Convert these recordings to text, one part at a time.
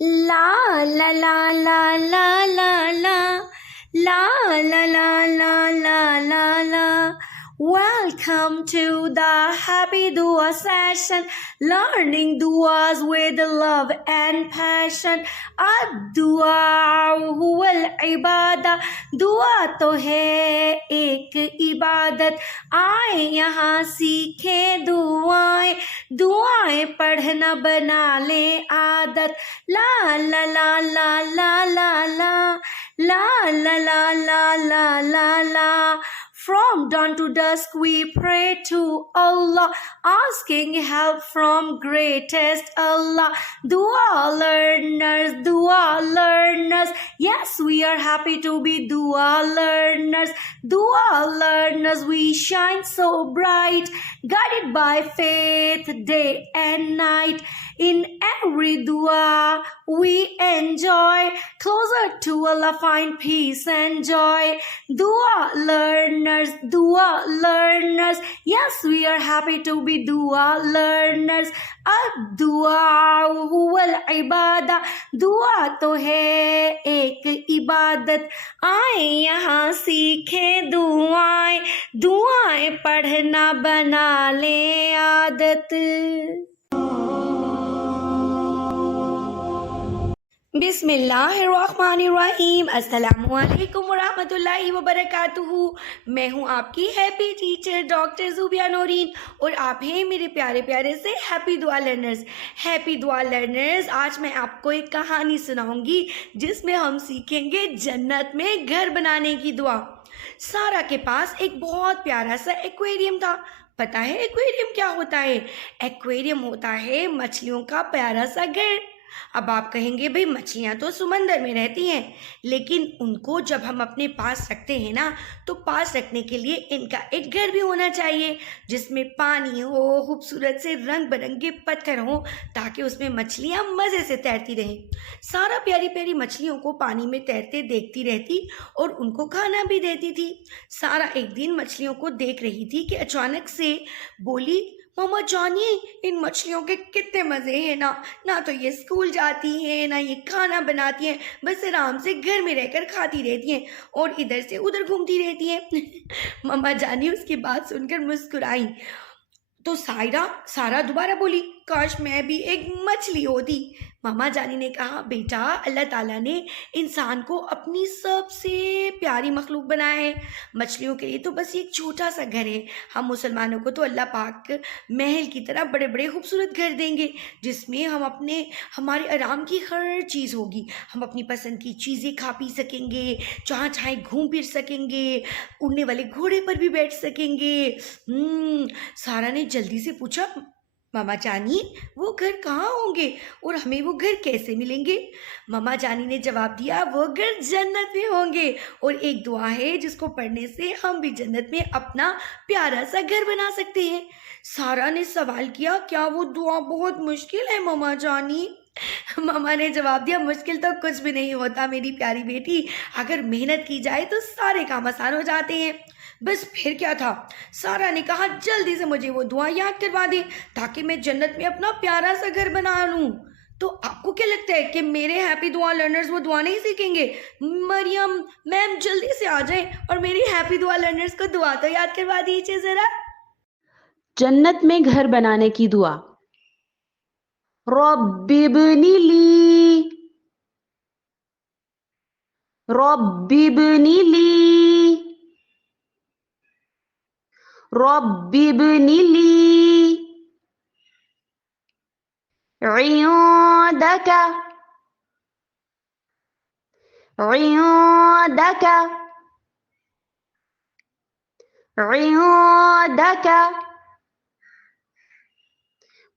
La la la la la la la la la la la la la la. Welcome to the Happy Dua session, learning duas with love and passion. Ad-dua huwal ibadah, dua to hai ek ibadat. آئے یہاں سیکھیں دعائیں دعائیں پڑھنا بنا لیں عادت لا لا لا لا لا لا لا لا لا لا لا لا لا لا. From dawn to dusk we pray to Allah, asking help from greatest Allah. Dua learners, yes we are happy to be dua learners. Dua learners, we shine so bright, guided by faith day and night. In every dua we enjoy, closer to Allah find peace and joy. Dua learners, yes we are happy to be dua learners. Ad-dua huwal ibadah, dua to hai ek ibadat. آئیں یہاں سیکھیں دعائیں دعائیں پڑھنا بنا لیں عادت. بسم اللہ الرحمن الرحیم. السلام علیکم ورحمۃ اللہ وبرکاتہ. میں ہوں آپ کی happy teacher doctor Zobia Noreen اور آپ ہیں میرے پیارے پیارے سے ہیپی دعا لرنرز. ہیپی دعا لرنرز، آج میں آپ کو ایک کہانی سناؤں گی جس میں ہم سیکھیں گے جنت میں گھر بنانے کی دعا. سارا کے پاس ایک بہت پیارا سا ایکویریم تھا. پتہ ہے ایکویریم کیا ہوتا ہے؟ ایکویریم ہوتا ہے مچھلیوں کا پیارا سا گھر. اب آپ کہیں گے بھئی مچھلیاں تو سمندر میں رہتی ہیں، لیکن ان کو جب ہم اپنے پاس رکھتے ہیں نا تو پاس رکھنے کے لیے ان کا ایک گھر بھی ہونا چاہیے جس میں پانی ہو، خوبصورت سے رنگ برنگے پتھر ہوں تاکہ اس میں مچھلیاں مزے سے تیرتی رہیں. سارا پیاری پیاری مچھلیوں کو پانی میں تیرتے دیکھتی رہتی اور ان کو کھانا بھی دیتی تھی. سارا ایک دن مچھلیوں کو دیکھ رہی تھی کہ اچانک سے بولی، ماما جانیے ان مچھلیوں کے کتنے مزے ہیں نہ تو یہ اسکول جاتی ہیں نہ یہ کھانا بناتی ہیں، بس آرام سے گھر میں رہ کر کھاتی رہتی ہیں اور ادھر سے ادھر گھومتی رہتی ہیں. ماما جانی اس کی بات سن کر مسکرائی تو سارا دوبارہ بولی، کاش میں بھی ایک مچھلی ہوتی. ماما جانی نے کہا، بیٹا اللہ تعالیٰ نے انسان کو اپنی سب سے پیاری مخلوق بنایا ہے. مچھلیوں کے لیے تو بس ایک چھوٹا سا گھر ہے. ہم مسلمانوں کو تو اللہ پاک محل کی طرح بڑے بڑے خوبصورت گھر دیں گے جس میں ہمارے آرام کی ہر چیز ہوگی. ہم اپنی پسند کی چیزیں کھا پی سکیں گے، جہاں چاہیں گھوم پھر سکیں گے، اڑنے والے گھوڑے پر بھی بیٹھ سکیں گے. سارا نے جلدی سے پوچھا، ماما جانی وہ گھر کہاں ہوں گے اور ہمیں وہ گھر کیسے ملیں گے؟ ماما جانی نے جواب دیا، وہ گھر جنت میں ہوں گے اور ایک دعا ہے جس کو پڑھنے سے ہم بھی جنت میں اپنا پیارا سا گھر بنا سکتے ہیں. سارا نے سوال کیا، کیا وہ دعا بہت مشکل ہے ماما جانی؟ ماما نے جواب دیا، مشکل تو کچھ بھی نہیں ہوتا میری پیاری بیٹی، اگر محنت کی جائے تو سارے کام آسان ہو جاتے ہیں. بس پھر کیا تھا؟ سارا نے کہا، جلدی سے مجھے وہ دعا یاد کروا دے تاکہ میں جنت میں اپنا پیارا سا گھر بنا لوں. تو آپ کو کیا لگتا ہے کہ میرے ہیپی دعا لرنرز وہ دعا نہیں سیکھیں گے؟ مریم میم جلدی سے آ جائیں اور میری ہیپی دعا لرنرز کو دعا تو یاد کروا دیجیے ذرا. جنت میں گھر بنانے کی دعا. رب ابن لی، رب ابن لی، رب ابن لی عندك، عندك، عندك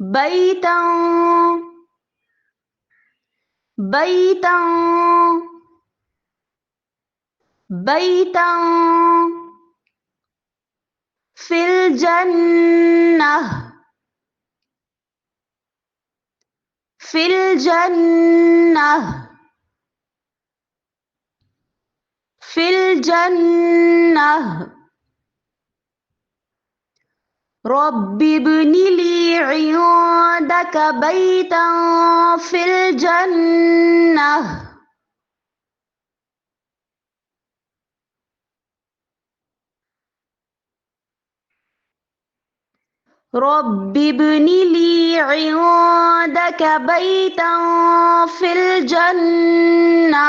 بیتا، بیتا، بیتا فی الجنہ، فی الجنہ، فی الجنہ رب ابن لي عندك بيتا في الجنة رب ابن لي عندك بيتا في الجنة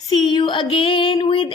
See you again with